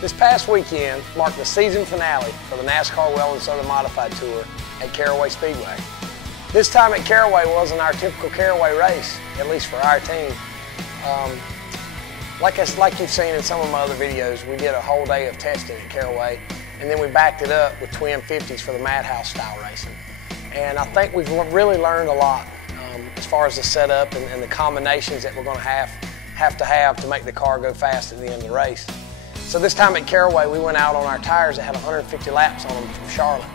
This past weekend marked the season finale for the NASCAR Whelen Southern Modified Tour at Caraway Speedway. This time at Caraway wasn't our typical Caraway race, at least for our team. Like you've seen in some of my other videos, we did a whole day of testing at Caraway, and then we backed it up with twin 50s for the Madhouse style racing. And I think we've really learned a lot as far as the setup and the combinations that we're going to have to make the car go fast at the end of the race. So this time at Caraway, we went out on our tires that had 150 laps on them from Charlotte.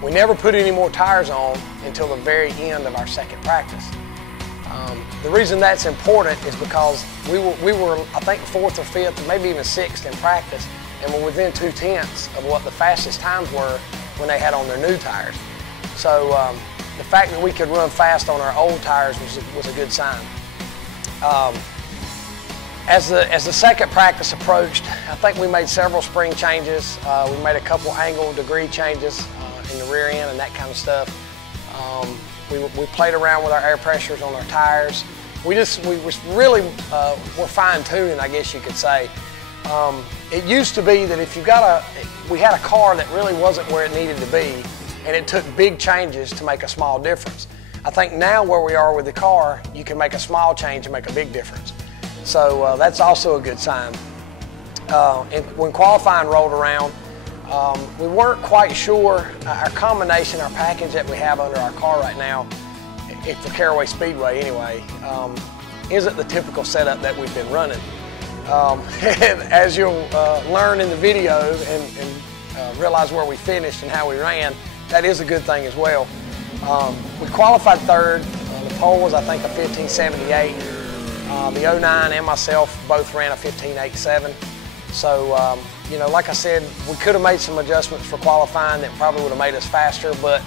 We never put any more tires on until the very end of our second practice. The reason that's important is because we were, I think, 4th or 5th, or maybe even 6th in practice, and we're within 2/10 of what the fastest times were when they had on their new tires. So the fact that we could run fast on our old tires was a good sign. As the second practice approached, I think we made several spring changes. We made a couple angle degree changes in the rear end and that kind of stuff. We played around with our air pressures on our tires. We really were fine-tuning, I guess you could say. It used to be that if we had a car that really wasn't where it needed to be, and it took big changes to make a small difference. I think now where we are with the car, you can make a small change and make a big difference. So that's also a good sign. And when qualifying rolled around, we weren't quite sure our combination, our package that we have under our car right now, for Caraway Speedway anyway, isn't the typical setup that we've been running. And as you'll learn in the video and realize where we finished and how we ran, that is a good thing as well. We qualified 3rd. The pole was, I think, a 1578. The 09 and myself both ran a 1587. So, you know, like I said, we could have made some adjustments for qualifying that probably would have made us faster, but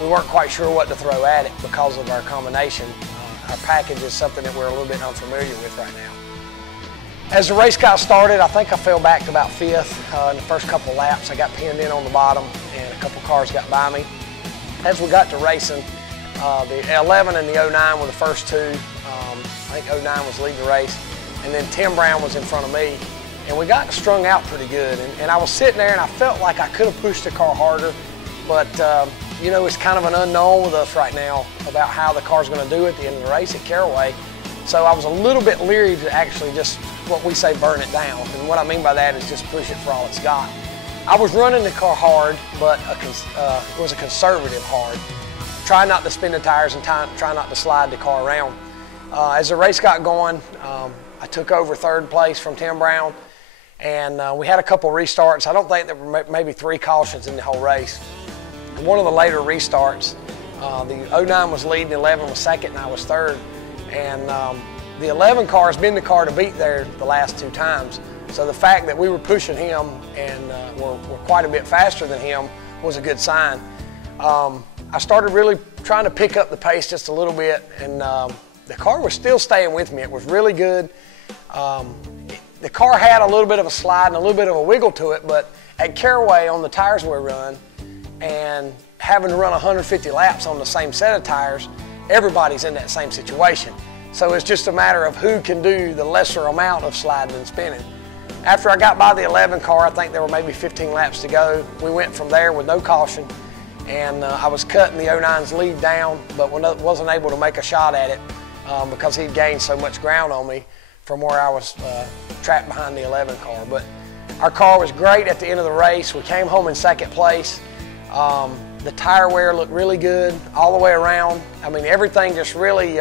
we weren't quite sure what to throw at it because of our combination. Our package is something that we're a little bit unfamiliar with right now. As the race got started, I think I fell back to about 5th in the first couple laps. I got pinned in on the bottom and a couple cars got by me. As we got to racing, the 11 and the 09 were the first two. I think 09 was leading the race, and then Tim Brown was in front of me. And we got strung out pretty good. And I was sitting there and I felt like I could have pushed the car harder, but you know, it's kind of an unknown with us right now about how the car's going to do at the end of the race at Caraway. So I was a little bit leery to actually just, what we say, burn it down. And what I mean by that is just push it for all it's got. I was running the car hard, but it was a conservative hard. Try not to spin the tires and try not to slide the car around. As the race got going, I took over 3rd place from Tim Brown, and we had a couple restarts. I don't think there were maybe 3 cautions in the whole race. And one of the later restarts, the 09 was leading, 11 was 2nd, and I was 3rd. And the 11 car has been the car to beat there the last 2 times. So the fact that we were pushing him and were quite a bit faster than him was a good sign. I started really trying to pick up the pace just a little bit, and the car was still staying with me. It was really good. The car had a little bit of a slide and a little bit of a wiggle to it, but at Caraway on the tires we run and having to run 150 laps on the same set of tires, everybody's in that same situation. So it's just a matter of who can do the lesser amount of sliding and spinning. After I got by the 11 car, I think there were maybe 15 laps to go. We went from there with no caution, and I was cutting the 09's lead down, but wasn't able to make a shot at it because he'd gained so much ground on me from where I was trapped behind the 11 car. But our car was great at the end of the race. We came home in 2nd place. The tire wear looked really good all the way around. I mean, everything just really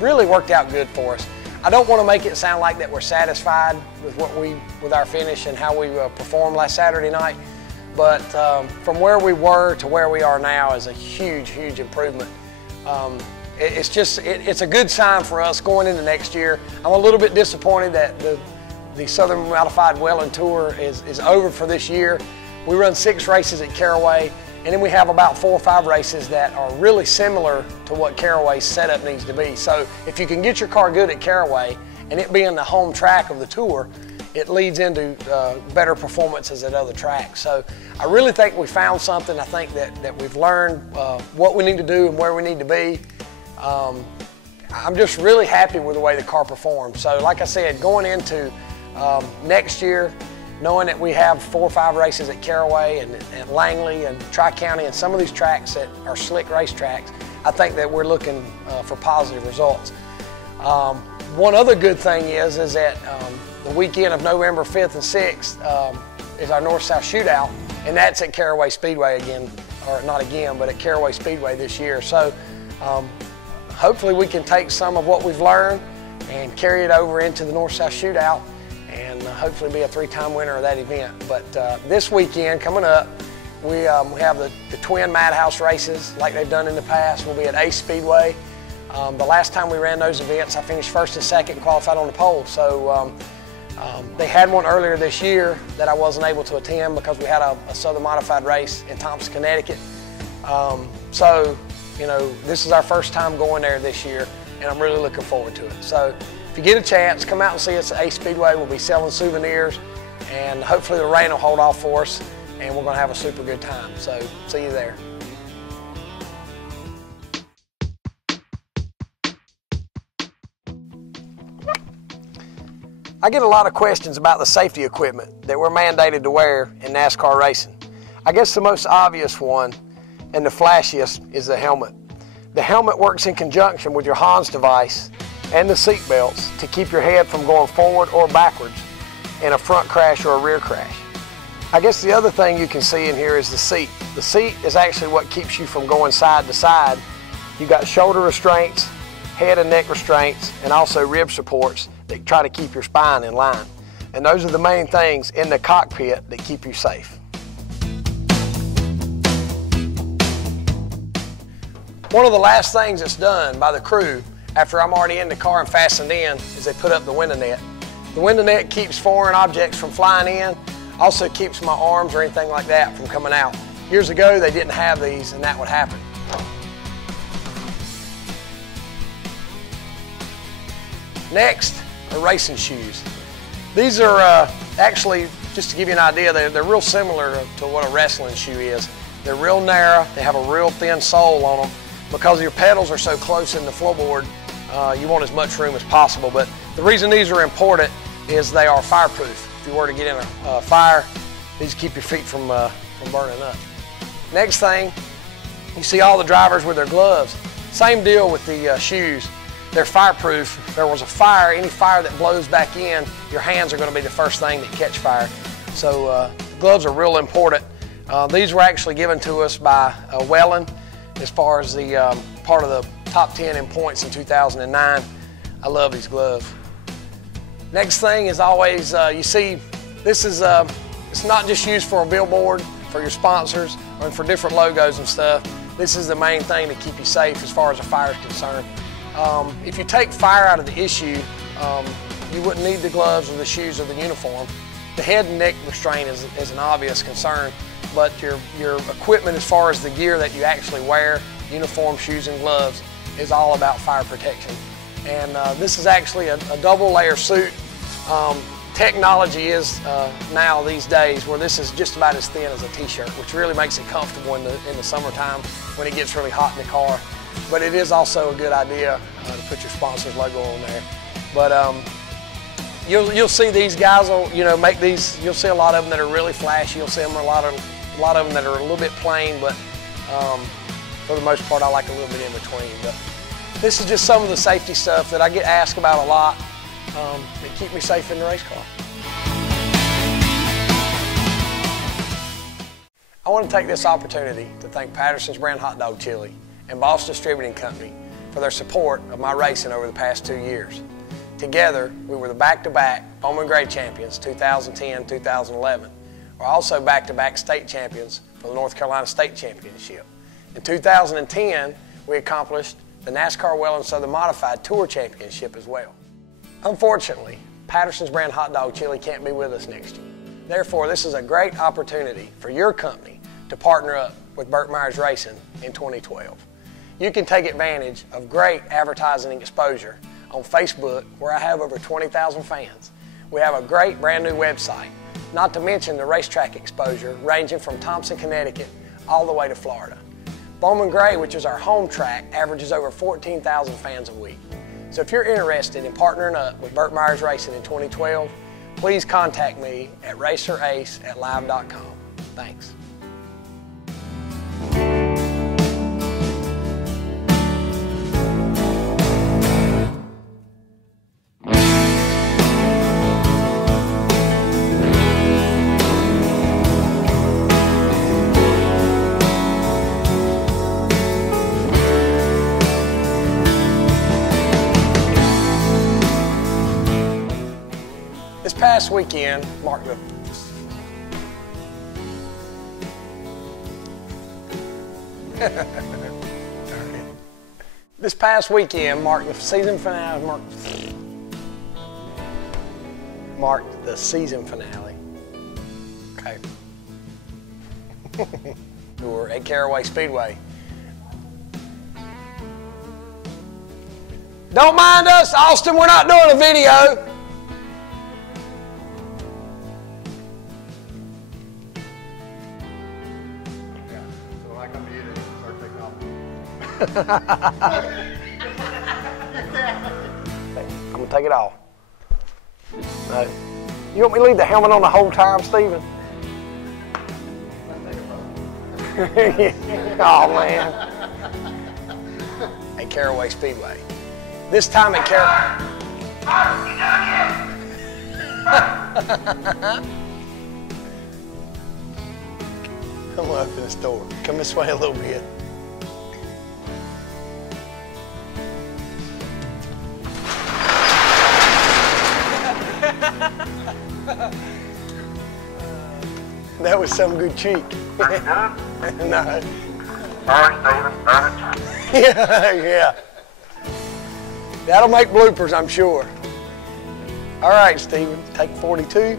worked out good for us. I don't want to make it sound like that we're satisfied with our finish and how we performed last Saturday night, but from where we were to where we are now is a huge, huge improvement. It's a good sign for us going into next year. I'm a little bit disappointed that the Southern Modified Whelen Tour is over for this year. We run 6 races at Caraway, and then we have about 4 or 5 races that are really similar to what Caraway's setup needs to be. So if you can get your car good at Caraway, and it being the home track of the tour, it leads into better performances at other tracks. So I really think we found something. I think that we've learned what we need to do and where we need to be. I'm just really happy with the way the car performed. So like I said, going into next year, knowing that we have 4 or 5 races at Caraway and Langley and Tri-County and some of these tracks that are slick race tracks, I think that we're looking for positive results. One other good thing is that the weekend of November 5th and 6th is our North-South Shootout, and that's at Caraway Speedway again, or not again, but at Caraway Speedway this year. So hopefully we can take some of what we've learned and carry it over into the North-South Shootout and hopefully be a 3-time winner of that event. But this weekend coming up, we have the twin Madhouse races like they've done in the past. We'll be at Ace Speedway. The last time we ran those events, I finished 1st and 2nd and qualified on the pole. So they had one earlier this year that I wasn't able to attend because we had a Southern Modified race in Thompson, Connecticut. So, you know, this is our first time going there this year, and I'm really looking forward to it. So if you get a chance, come out and see us at Ace Speedway. We'll be selling souvenirs, and hopefully the rain will hold off for us, and we're going to have a super good time. So see you there. I get a lot of questions about the safety equipment that we're mandated to wear in NASCAR racing. I guess the most obvious one and the flashiest is the helmet. The helmet works in conjunction with your Hans device and the seat belts to keep your head from going forward or backwards in a front crash or a rear crash. I guess the other thing you can see in here is the seat. The seat is actually what keeps you from going side to side. You've got shoulder restraints, head and neck restraints, and also rib supports that try to keep your spine in line. And those are the main things in the cockpit that keep you safe. One of the last things that's done by the crew after I'm already in the car and fastened in is they put up the window net. The window net keeps foreign objects from flying in, also keeps my arms or anything like that from coming out. Years ago they didn't have these and that would happen. Next are racing shoes. These are actually, just to give you an idea, they're real similar to what a wrestling shoe is. They're real narrow, they have a real thin sole on them. Because your pedals are so close in the floorboard, you want as much room as possible. But the reason these are important is they are fireproof. If you were to get in a fire, these keep your feet from burning up. Next thing, you see all the drivers with their gloves. Same deal with the shoes. They're fireproof. If there was a fire, any fire that blows back in, your hands are going to be the first thing that catch fire. So gloves are real important. These were actually given to us by Whelen as far as the part of the top 10 in points in 2009. I love these gloves. Next thing is always, you see, this is, it's not just used for a billboard, for your sponsors, and for different logos and stuff. This is the main thing to keep you safe as far as a fire is concerned. If you take fire out of the issue, you wouldn't need the gloves or the shoes or the uniform. The head and neck restraint is an obvious concern, but your equipment as far as the gear that you actually wear, uniform, shoes, and gloves, is all about fire protection. And this is actually a double layer suit. Technology is now these days where this is just about as thin as a t-shirt, which really makes it comfortable in the summertime when it gets really hot in the car. But it is also a good idea to put your sponsor's logo on there. But you'll see these guys will, you know, make these. You'll see a lot of them that are really flashy. You'll see them a lot of them that are a little bit plain. But for the most part, I like a little bit in between. But this is just some of the safety stuff that I get asked about a lot that keep me safe in the race car. I want to take this opportunity to thank Patterson's Brand Hot Dog Chili and Boss Distributing Company for their support of my racing over the past 2 years. Together, we were the back-to-back Bowman Gray champions 2010-2011. We're also back-to-back state champions for the North Carolina State Championship. In 2010, we accomplished the NASCAR Whelen Southern Modified Tour Championship as well. Unfortunately, Patterson's Brand Hot Dog Chili can't be with us next year. Therefore, this is a great opportunity for your company to partner up with Burt Racing in 2012. You can take advantage of great advertising exposure on Facebook, where I have over 20,000 fans. We have a great brand new website, not to mention the racetrack exposure ranging from Thompson, Connecticut, all the way to Florida. Bowman Gray, which is our home track, averages over 14,000 fans a week. So if you're interested in partnering up with Burt Racing in 2012, please contact me at racerace@live.com. Thanks. This past weekend marked the This past weekend marked the season finale. Marked the season finale. Okay. We were at Caraway Speedway. Don't mind us, Austin. We're not doing a video. I'm gonna take it off. No. You want me to leave the helmet on the whole time, Steven? Oh man. At Caraway Speedway. This time at Caraway. Come on, open this door. Come this way a little bit. That was some good cheek. Are you done? No. Sorry, Steven. Done it. Yeah. That'll make bloopers, I'm sure. All right, Steven, take 42.